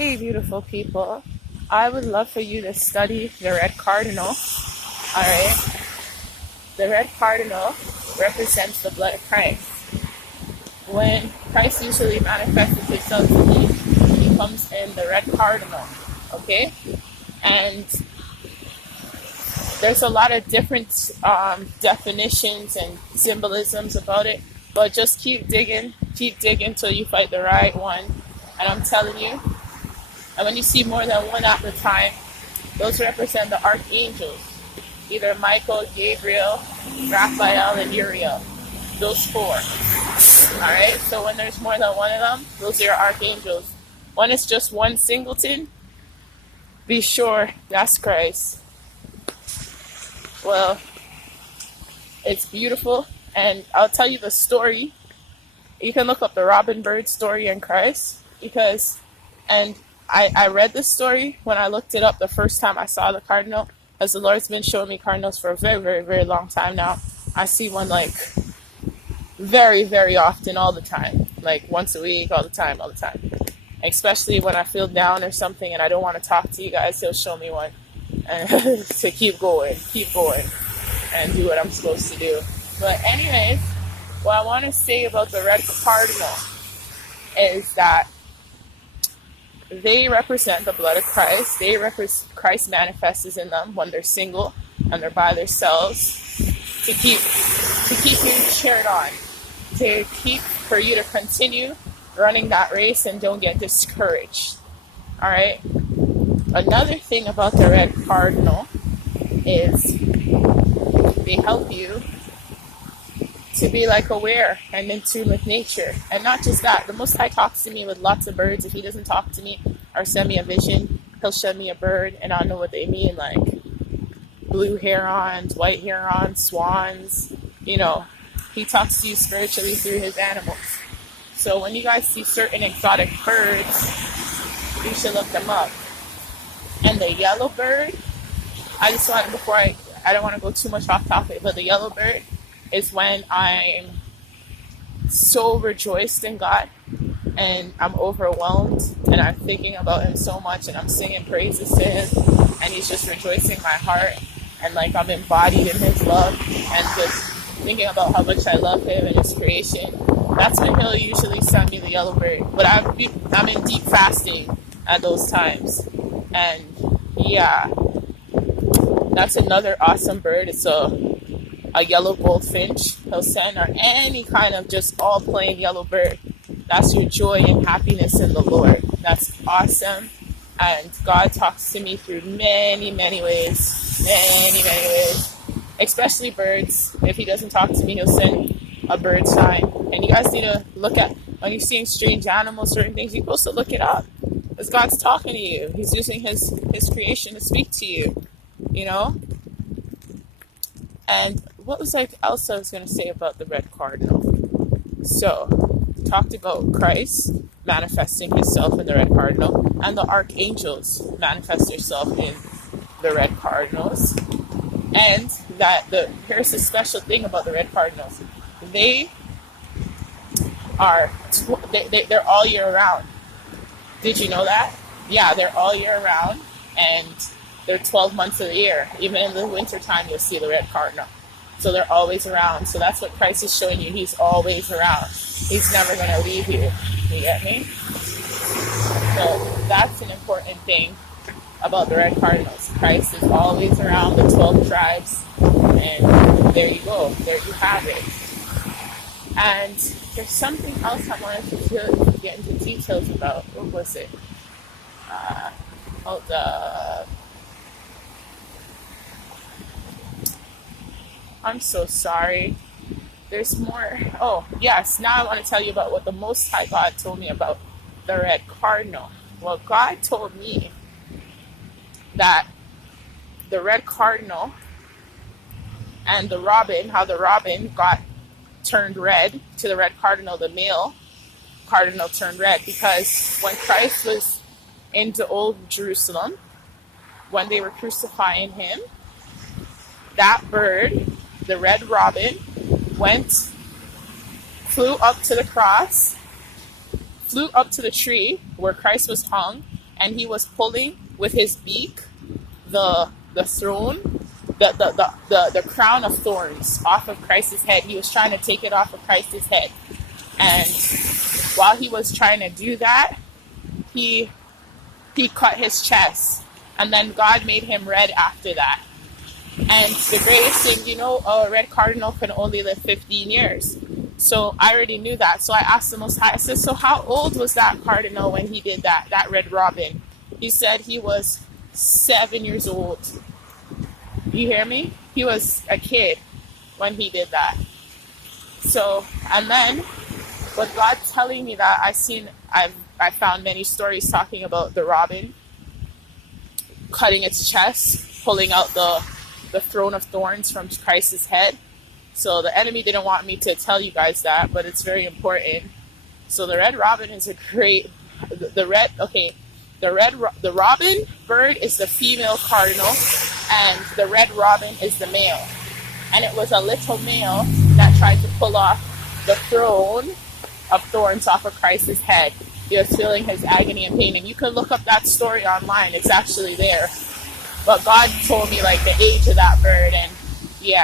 Hey, beautiful people. I would love for you to study the red cardinal. All right. The red cardinal represents the blood of Christ. When Christ usually manifests himself to me, he comes in the red cardinal. Okay. And there's a lot of different definitions and symbolisms about it. But just keep digging till you find the right one. And I'm telling you, and when you see more than one at the time, those represent the archangels, either Michael, Gabriel, Raphael, and Uriel. Those four. All right. So when there's more than one of them, those are your archangels. When it's just one singleton, be sure that's Christ. Well, it's beautiful, and I'll tell you the story. You can look up the Robin Bird story in Christ, and I read this story when I looked it up the first time I saw the cardinal, as the Lord's been showing me cardinals for a very, very, very long time now. I see one like very, very often, all the time, like once a week, all the time. Especially when I feel down or something and I don't want to talk to you guys, he'll show me one and to keep going, and do what I'm supposed to do. But anyways, what I want to say about the red cardinal is that they represent the blood of Christ. Christ manifests in them when they're single and they're by themselves to keep you cheered on, for you to continue running that race and don't get discouraged. All right. Another thing about the red cardinal is they help you to be like aware and in tune with nature. And not just that, the Most High talks to me with lots of birds. If he doesn't talk to me or send me a vision, he'll show me a bird and I'll know what they mean, like blue herons, white herons, swans. He talks to you spiritually through his animals. So when you guys see certain exotic birds, you should look them up. And the yellow bird, I don't want to go too much off topic, but the yellow bird is when I'm so rejoiced in God and I'm overwhelmed and I'm thinking about him so much and I'm singing praises to him and he's just rejoicing my heart and like I'm embodied in his love and just thinking about how much I love him and his creation. That's when he'll usually send me the yellow bird. But I'm in deep fasting at those times. And yeah, that's another awesome bird. It's a yellow goldfinch he'll send, or any kind of just all plain yellow bird. That's your joy and happiness in the Lord. That's awesome. And God talks to me through many, many ways. Many, many ways. Especially birds. If he doesn't talk to me, he'll send a bird sign. And you guys need to look at, when you're seeing strange animals, certain things, you're supposed to look it up. Because God's talking to you. He's using his creation to speak to you. And what else I was going to say about the red cardinal? So, talked about Christ manifesting himself in the red cardinal, and the archangels manifest themselves in the red cardinals. And here's the special thing about the red cardinals. They are they're all year round. Did you know that? Yeah, they're all year round, and they're 12 months of the year. Even in the wintertime, you'll see the red cardinal. So they're always around. So that's what Christ is showing you. He's always around. He's never going to leave you. You get me? So that's an important thing about the red cardinals. Christ is always around the 12 tribes. And there you go. There you have it. And there's something else I wanted to get into details about. What was it? Hold up. I'm so sorry. There's more. Oh, yes. Now I want to tell you about what the Most High God told me about the red cardinal. Well, God told me that the red cardinal and the robin, how the robin got turned red to the red cardinal, the male cardinal turned red, because when Christ was in the old Jerusalem, when they were crucifying him, that bird, the red robin, flew up to the cross, flew up to the tree where Christ was hung, and he was pulling with his beak the throne, the crown of thorns off of Christ's head. He was trying to take it off of Christ's head. And while he was trying to do that, he cut his chest. And then God made him red after that. And the greatest thing, a red cardinal can only live 15 years. So I already knew that. So I asked the Most High, I said, so how old was that cardinal when he did that red robin? He said he was 7 years old. You hear me? He was a kid when he did that. So, and then with God telling me that, I found many stories talking about the robin cutting its chest, pulling out the throne of thorns from Christ's head. So the enemy didn't want me to tell you guys that, but it's very important. So the red robin is a great, the robin bird is the female cardinal, and the red robin is the male. And it was a little male that tried to pull off the throne of thorns off of Christ's head. He was feeling his agony and pain, and you can look up that story online. It's actually there. But God told me like the age of that bird, and